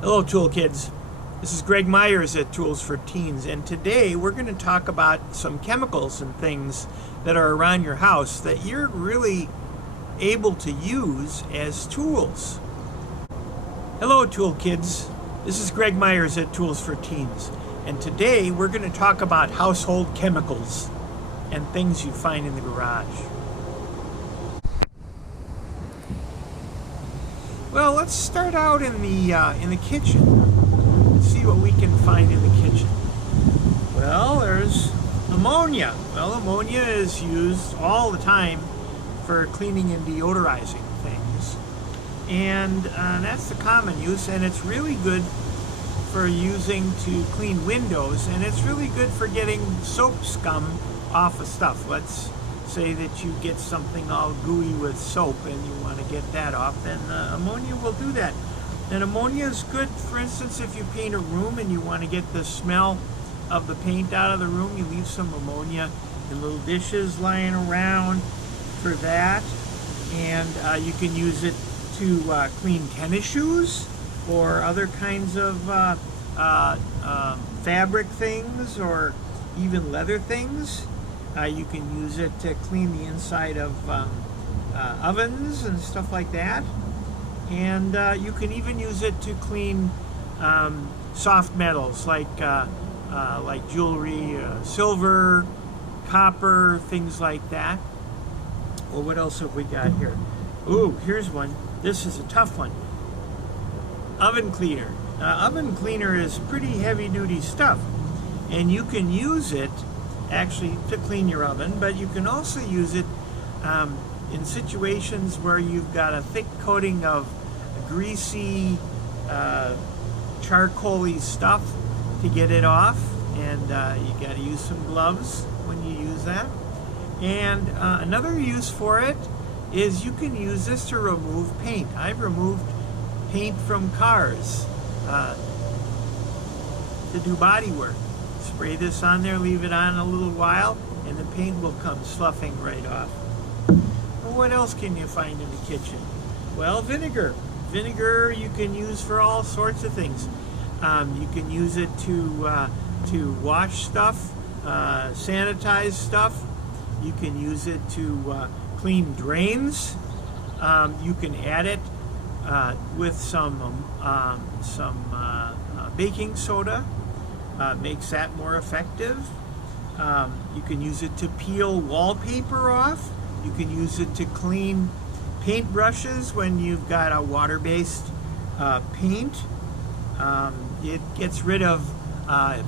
Hello, Tool Kids. This is Greg Myers at Tools4Teens, and today we're going to talk about some chemicals and things that are around your house that you're really able to use as tools. Hello, Tool Kids. This is Greg Myers at Tools4Teens, and today we're going to talk about household chemicals and things you find in the garage. Well, let's start out in the kitchen. See what we can find in the kitchen. Well, there's ammonia. Well, ammonia is used all the time for cleaning and deodorizing things, and that's the common use. And it's really good for using to clean windows, and it's really good for getting soap scum off of stuff. Let's say that you get something all gooey with soap and you want to get that off, then ammonia will do that. And ammonia is good, for instance, if you paint a room and you want to get the smell of the paint out of the room, you leave some ammonia in little dishes lying around for that. And you can use it to clean tennis shoes or other kinds of fabric things or even leather things. You can use it to clean the inside of ovens and stuff like that. And you can even use it to clean soft metals like jewelry, silver, copper, things like that. Well, what else have we got here? Ooh, here's one. This is a tough one. Oven cleaner. Oven cleaner is pretty heavy-duty stuff, and you can use it actually to clean your oven, but you can also use it in situations where you've got a thick coating of greasy, charcoaly stuff to get it off, and you got to use some gloves when you use that. And another use for it is you can use this to remove paint. I've removed paint from cars to do body work. Spray this on there, leave it on a little while, and the paint will come sloughing right off. Well, what else can you find in the kitchen? Well, vinegar. Vinegar you can use for all sorts of things. You can use it to wash stuff, sanitize stuff. You can use it to clean drains. You can add it with some baking soda. Makes that more effective. You can use it to peel wallpaper off. You can use it to clean paint brushes when you've got a water-based paint. It gets rid of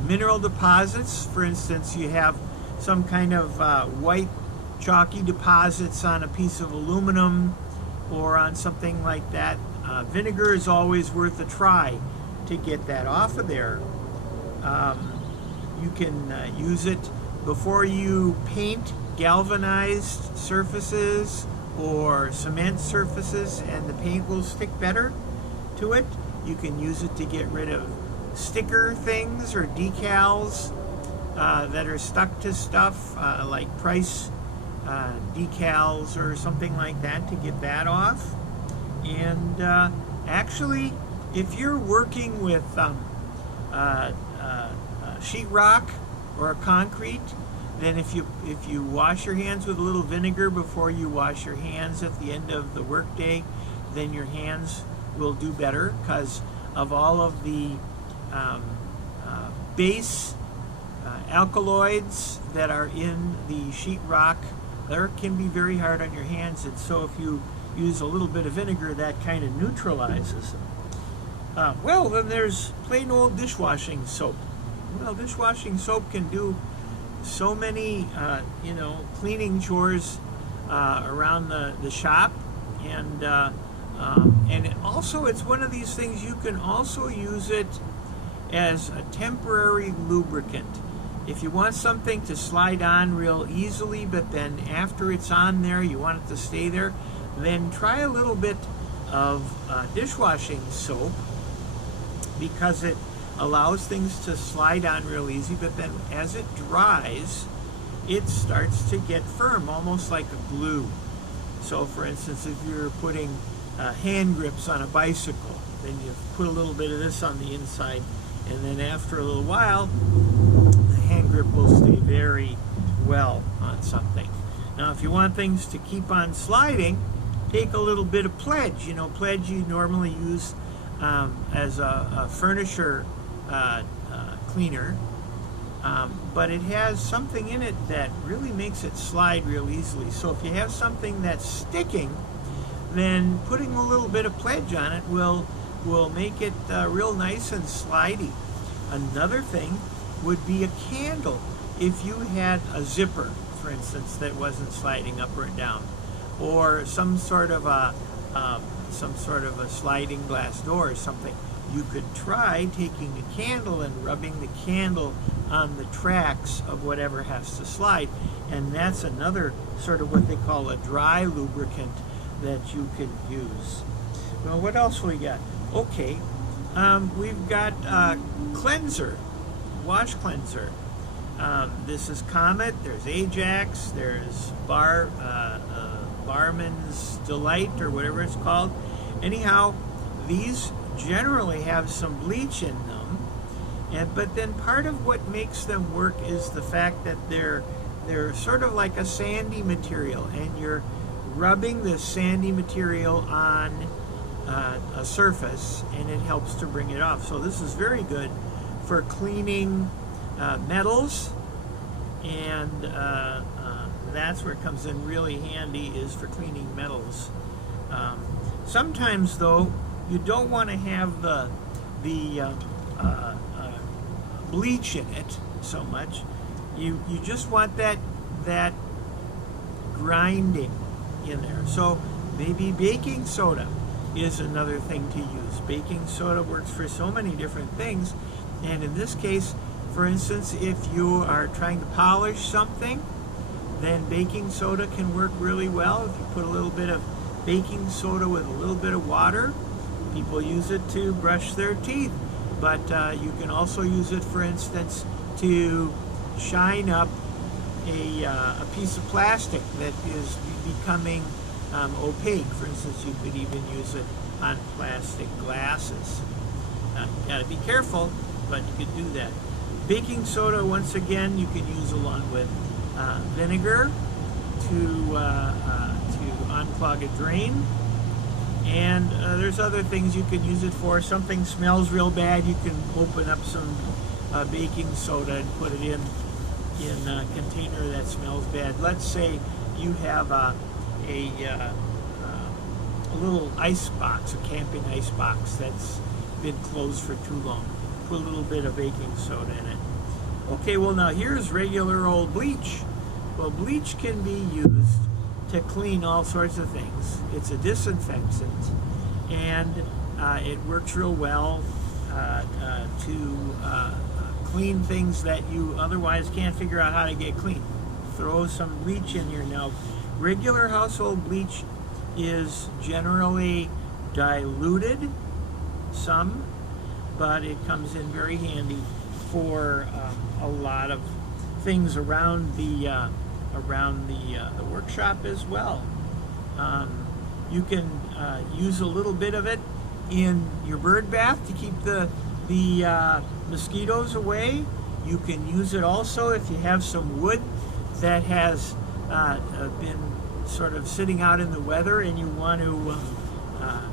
mineral deposits. For instance, you have some kind of white chalky deposits on a piece of aluminum or on something like that. Vinegar is always worth a try to get that off of there. You can use it before you paint galvanized surfaces or cement surfaces, and the paint will stick better to it. You can use it to get rid of sticker things or decals that are stuck to stuff, like price decals or something like that, to get that off. And actually, if you're working with sheetrock or concrete, then if you wash your hands with a little vinegar before you wash your hands at the end of the workday, then your hands will do better, because of all of the base alkaloids that are in the sheetrock. There can be very hard on your hands, and so if you use a little bit of vinegar, that kind of neutralizes them. Well, then there's plain old dishwashing soap. Well, dishwashing soap can do so many, cleaning chores around the shop, and also it's one of these things you can also use it as a temporary lubricant. If you want something to slide on real easily, but then after it's on there, you want it to stay there, then try a little bit of dishwashing soap, because it allows things to slide on real easy, but then as it dries, it starts to get firm, almost like a glue. So for instance, if you're putting hand grips on a bicycle, then you put a little bit of this on the inside, and then after a little while, the hand grip will stay very well on something. Now, if you want things to keep on sliding, take a little bit of pledge. You know, pledge you normally use as a furniture cleaner, but it has something in it that really makes it slide real easily. So if you have something that's sticking, then putting a little bit of pledge on it will make it real nice and slidey. Another thing would be a candle. If you had a zipper, for instance, that wasn't sliding up or down, or some sort of a sliding glass door or something, you could try taking a candle and rubbing the candle on the tracks of whatever has to slide, and that's another sort of what they call a dry lubricant that you can use. Well, what else we got? Okay, we've got cleanser, wash cleanser. This is Comet, there's Ajax, there's Barman's Delight, or whatever it's called. Anyhow, these generally have some bleach in them, but then part of what makes them work is the fact that they're sort of like a sandy material, and you're rubbing the sandy material on a surface, and it helps to bring it off. So this is very good for cleaning metals, and that's where it comes in really handy, is for cleaning metals. Sometimes though, you don't want to have the bleach in it so much. You just want that grinding in there. So maybe baking soda is another thing to use. Baking soda works for so many different things, and in this case, for instance, if you are trying to polish something, then baking soda can work really well. If you put a little bit of baking soda with a little bit of water, people use it to brush their teeth, but you can also use it, for instance, to shine up a piece of plastic that is becoming opaque. For instance, you could even use it on plastic glasses. You gotta be careful, but you could do that. Baking soda, once again, you can use along with vinegar to unclog a drain. And there's other things you can use it for. Something smells real bad, you can open up some baking soda and put it in a container that smells bad. Let's say you have a little ice box, a camping ice box that's been closed for too long. Put a little bit of baking soda in it. Okay, well now here's regular old bleach. Well, bleach can be used to clean all sorts of things. It's a disinfectant, and it works real well to clean things that you otherwise can't figure out how to get clean. Throw some bleach in here. Now, regular household bleach is generally diluted some, but it comes in very handy for a lot of things around the workshop as well. You can use a little bit of it in your bird bath to keep the mosquitoes away. You can use it also if you have some wood that has been sort of sitting out in the weather and you want to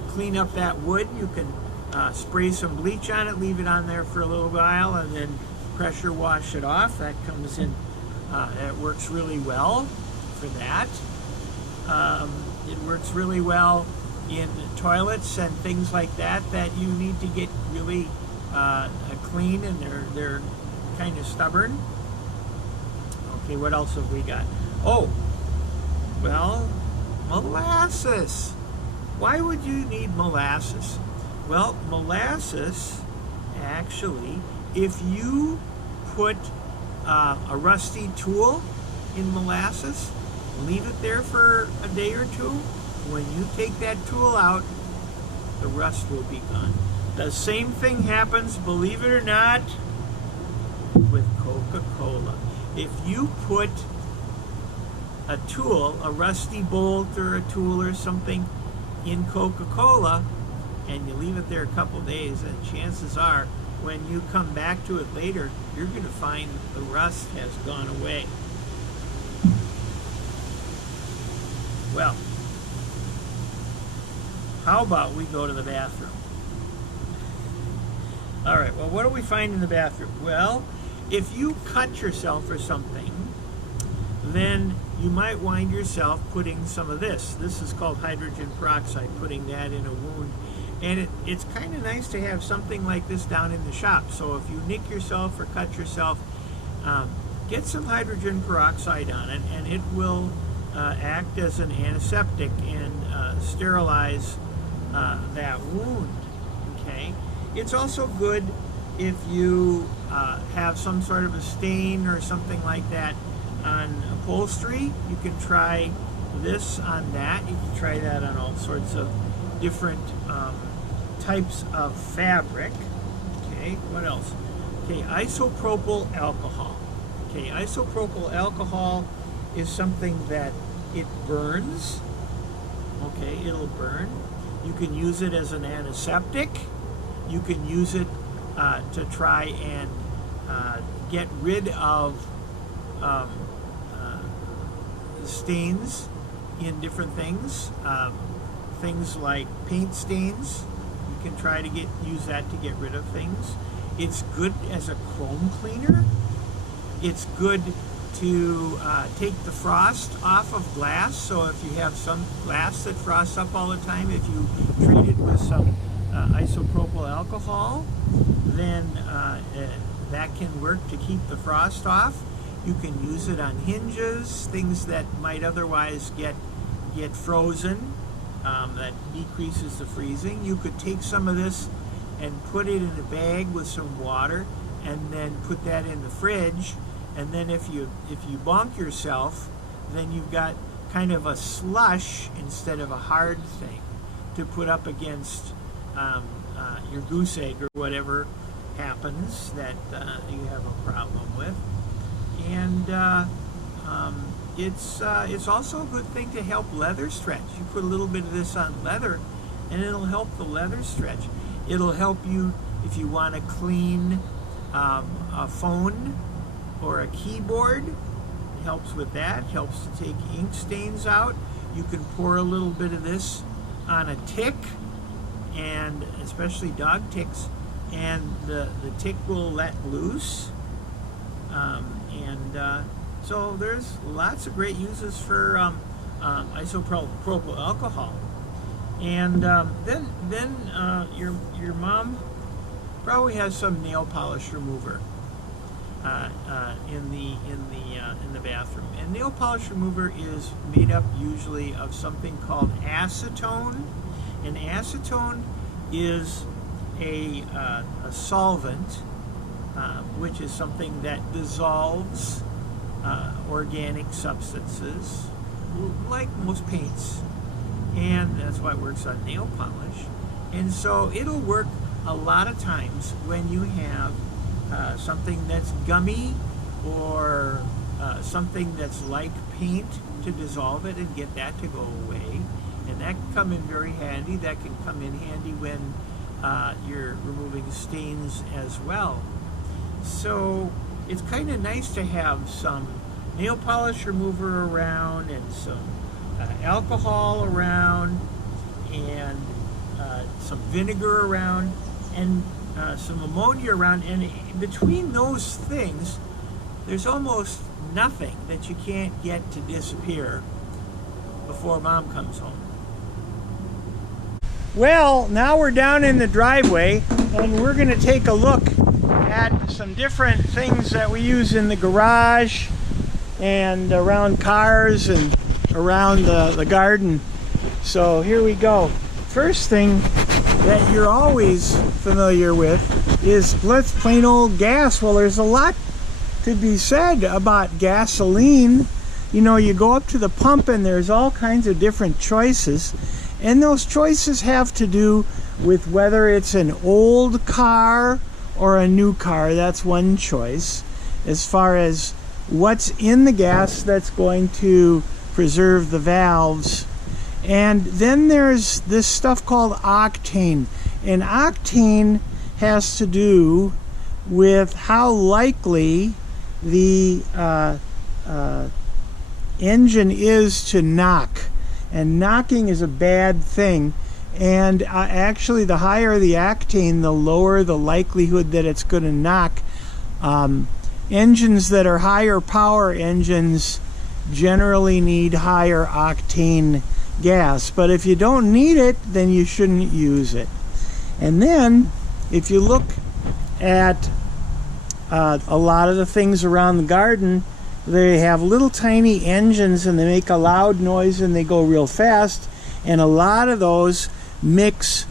clean up that wood. You can spray some bleach on it, leave it on there for a little while, and then pressure wash it off. That comes in, it works really well for that. It works really well in toilets and things like that you need to get really clean, and they're kind of stubborn. Okay, what else have we got? Oh, well, molasses. Why would you need molasses? Well, molasses, actually, if you put a rusty tool in molasses, leave it there for a day or two, when you take that tool out, the rust will be gone. The same thing happens, believe it or not, with Coca-Cola. If you put a tool, a rusty bolt or a tool or something in Coca-Cola, and you leave it there a couple days, and chances are when you come back to it later, you're going to find the rust has gone away. Well, how about we go to the bathroom? All right, well, what do we find in the bathroom? Well, if you cut yourself or something, then you might wind yourself putting some of this. This is called hydrogen peroxide, putting that in a wound. And it's kind of nice to have something like this down in the shop. So if you nick yourself or cut yourself, get some hydrogen peroxide on it, and it will act as an antiseptic and sterilize that wound. Okay. It's also good if you have some sort of a stain or something like that on upholstery. You can try this on that. You can try that on all sorts of different types of fabric. Okay, what else? Okay, isopropyl alcohol. Okay, isopropyl alcohol is something that it burns. Okay, it'll burn. You can use it as an antiseptic. You can use it to try and get rid of stains in different things. Things like paint stains. You can try to use that to get rid of things. It's good as a chrome cleaner. It's good to take the frost off of glass. So if you have some glass that frosts up all the time, if you treat it with some isopropyl alcohol, then that can work to keep the frost off. You can use it on hinges, things that might otherwise get frozen. That decreases the freezing. You could take some of this and put it in a bag with some water, and then put that in the fridge. And then if you bonk yourself, then you've got kind of a slush instead of a hard thing to put up against your goose egg or whatever happens that you have a problem with. And it's also a good thing to help leather stretch. You put a little bit of this on leather, and it'll help the leather stretch. It'll help you if you want to clean a phone or a keyboard. It helps with that. It helps to take ink stains out. You can pour a little bit of this on a tick, and especially dog ticks, and the tick will let loose. So there's lots of great uses for isopropyl alcohol. And then your mom probably has some nail polish remover in the bathroom. And nail polish remover is made up usually of something called acetone. And acetone is a solvent, which is something that dissolves organic substances, like most paints, and that's why it works on nail polish. And so it'll work a lot of times when you have something that's gummy or something that's like paint, to dissolve it and get that to go away. And that can come in very handy. That can come in handy when you're removing stains as well. So it's kind of nice to have some nail polish remover around, and some alcohol around, and some vinegar around, and some ammonia around. And between those things, there's almost nothing that you can't get to disappear before Mom comes home. Well, now we're down in the driveway, and we're going to take a look at some different things that we use in the garage and around cars and around the garden. So here we go. First thing that you're always familiar with is plain old gas. Well, there's a lot to be said about gasoline. You know, you go up to the pump and there's all kinds of different choices, and those choices have to do with whether it's an old car or a new car. That's one choice. As far as what's in the gas that's going to preserve the valves. And then there's this stuff called octane. And octane has to do with how likely the engine is to knock. And knocking is a bad thing. And actually, the higher the octane, the lower the likelihood that it's going to knock. Engines that are higher power engines generally need higher octane gas, but if you don't need it, then you shouldn't use it. And then if you look at a lot of the things around the garden, they have little tiny engines and they make a loud noise and they go real fast, and a lot of those mix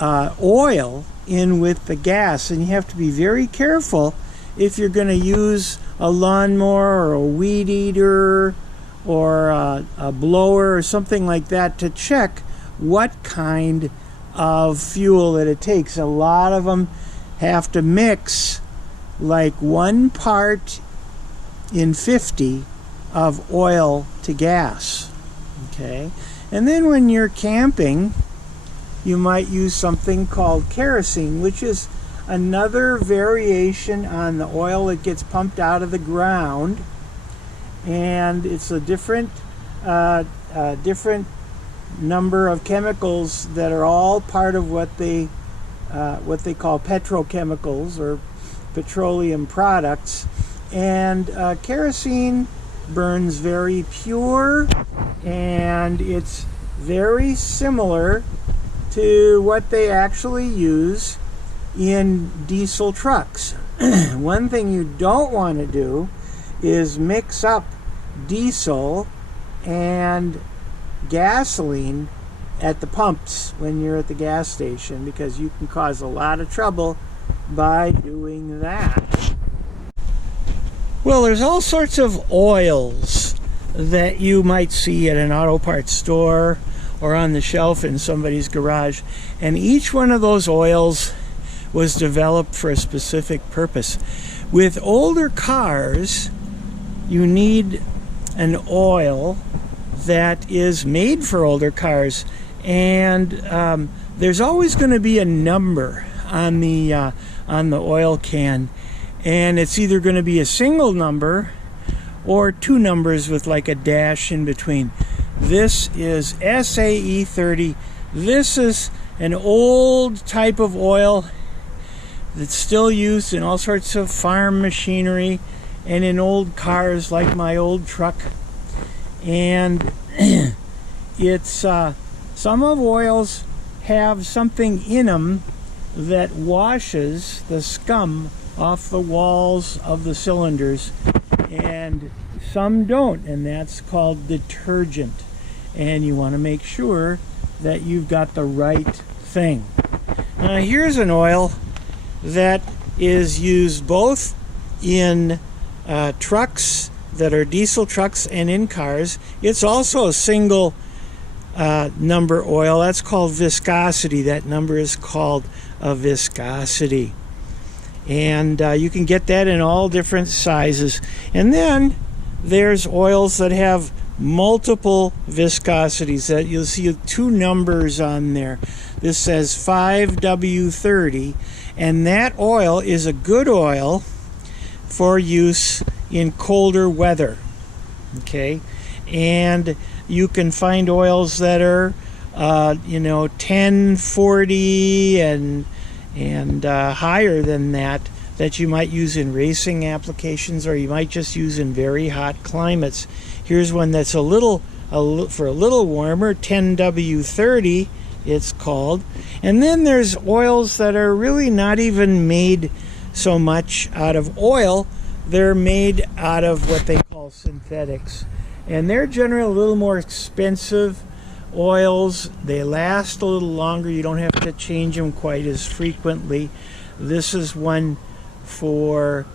oil in with the gas, and you have to be very careful if you're going to use a lawnmower or a weed eater or a blower or something like that to check what kind of fuel that it takes. A lot of them have to mix like 1 part in 50 of oil to gas. Okay, and then when you're camping, you might use something called kerosene, which is another variation on the oil that gets pumped out of the ground, and it's a different number of chemicals that are all part of what they call petrochemicals or petroleum products. And kerosene burns very pure, and it's very similar to what they actually use in diesel trucks. One thing you don't want to do is mix up diesel and gasoline at the pumps when you're at the gas station, because you can cause a lot of trouble by doing that. Well, there's all sorts of oils that you might see at an auto parts store or on the shelf in somebody's garage, and each one of those oils was developed for a specific purpose. With older cars, you need an oil that is made for older cars, and there's always going to be a number on the oil can, and it's either going to be a single number or 2 numbers with like a dash in between. This is SAE 30. This is an old type of oil that's still used in all sorts of farm machinery and in old cars like my old truck. And it's some of oils have something in them that washes the scum off the walls of the cylinders, and some don't, and that's called detergent. And you want to make sure that you've got the right thing. Now here's an oil that is used both in trucks that are diesel trucks and in cars. It's also a single number oil. That's called viscosity. That number is called a viscosity. And you can get that in all different sizes. And then there's oils that have multiple viscosities. That you'll see 2 numbers on there. This says 5W30, and that oil is a good oil for use in colder weather. Okay, and you can find oils that are 1040 and higher than that you might use in racing applications, or you might just use in very hot climates. Here's one that's a little warmer, 10W30 it's called. And then there's oils that are really not even made so much out of oil. They're made out of what they call synthetics, and they're generally a little more expensive oils. They last a little longer. You don't have to change them quite as frequently. This is one for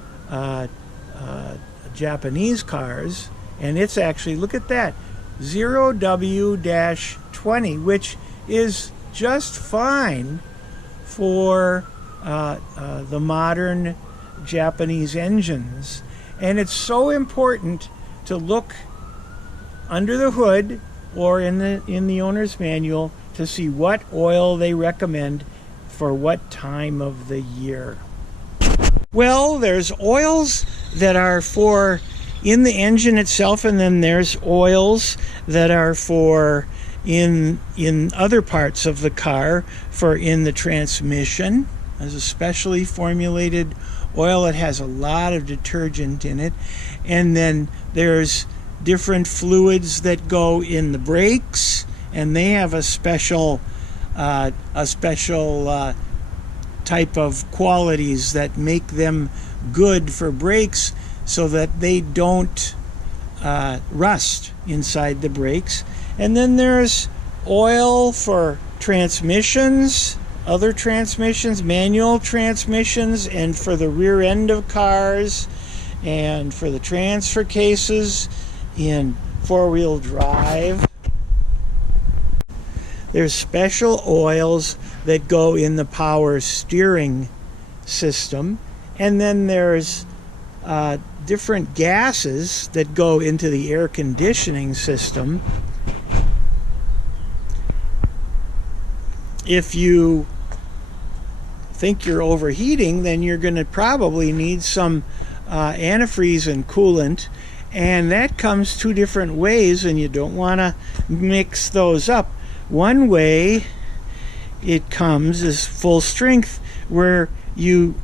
Japanese cars, and it's actually, look at that, 0W-20, which is just fine for the modern Japanese engines. And it's so important to look under the hood or in the owner's manual to see what oil they recommend for what time of the year. Well, there's oils that are for in the engine itself, and then there's oils that are for in other parts of the car, for in the transmission. There's a specially formulated oil that has a lot of detergent in it, and then there's different fluids that go in the brakes, and they have a special type of qualities that make them good for brakes so that they don't rust inside the brakes. And then there's oil for transmissions, other transmissions, manual transmissions, and for the rear end of cars, and for the transfer cases in four-wheel drive. There's special oils that go in the power steering system, and then there's different gases that go into the air conditioning system. If you think you're overheating, then you're going to probably need some antifreeze and coolant, and that comes two different ways, and you don't want to mix those up. One way it comes is full strength, where you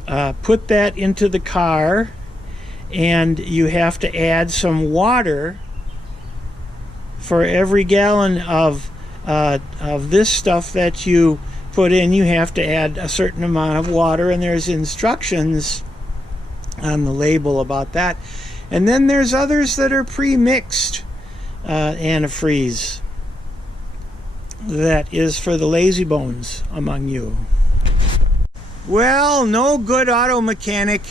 put that into the car, and you have to add some water for every gallon of this stuff that you put in. You have to add a certain amount of water, and there's instructions on the label about that. And then there's others that are pre-mixed antifreeze. That is for the lazy bones among you. Well, no good auto mechanic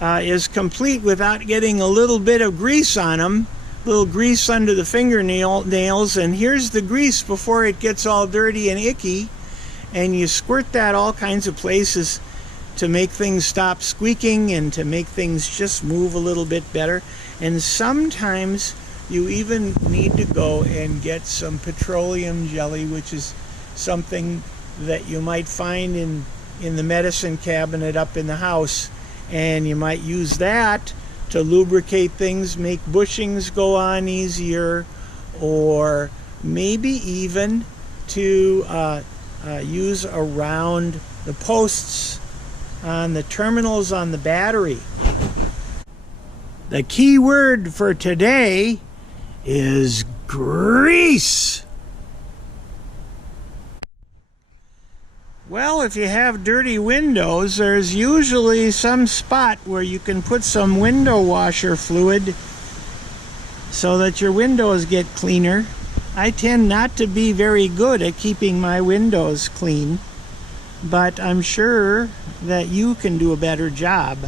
is complete without getting a little bit of grease on them. A little grease under the fingernails, and here's the grease before it gets all dirty and icky. And you squirt that all kinds of places to make things stop squeaking and to make things just move a little bit better. And sometimes you even need to go and get some petroleum jelly, which is something that you might find in the medicine cabinet up in the house, and you might use that to lubricate things, make bushings go on easier, or maybe even to use around the posts on the terminals on the battery. The key word for today is grease. Well, if you have dirty windows, there's usually some spot where you can put some window washer fluid so that your windows get cleaner. I tend not to be very good at keeping my windows clean, but I'm sure that you can do a better job.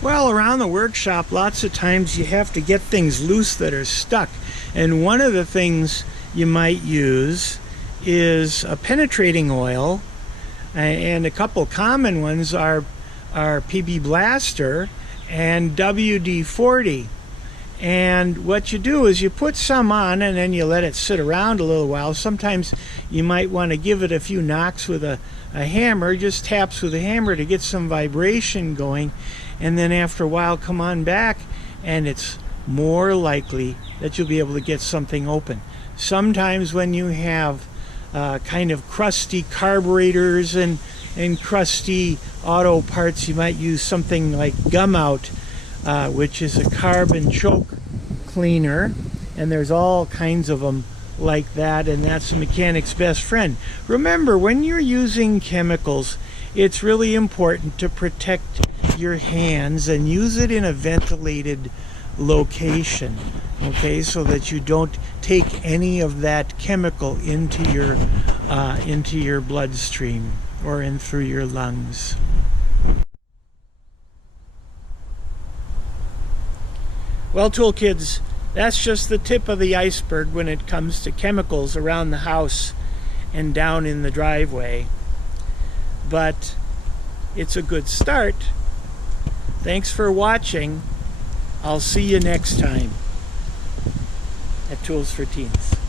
Well, around the workshop, lots of times you have to get things loose that are stuck. And one of the things you might use is a penetrating oil, and a couple common ones are PB Blaster and WD-40. And what you do is you put some on, and then you let it sit around a little while. Sometimes you might want to give it a few knocks with a hammer, just taps with a hammer to get some vibration going. And then after a while, come on back, and it's more likely that you'll be able to get something open. Sometimes when you have kind of crusty carburetors and crusty auto parts, you might use something like Gum Out, which is a carbon choke cleaner, and there's all kinds of them like that, and that's a mechanic's best friend. Remember, when you're using chemicals, it's really important to protect your hands and use it in a ventilated location, okay, so that you don't take any of that chemical into your bloodstream or in through your lungs. Well, Tool Kids, that's just the tip of the iceberg when it comes to chemicals around the house and down in the driveway. But it's a good start. Thanks for watching. I'll see you next time. at Tools for Teens.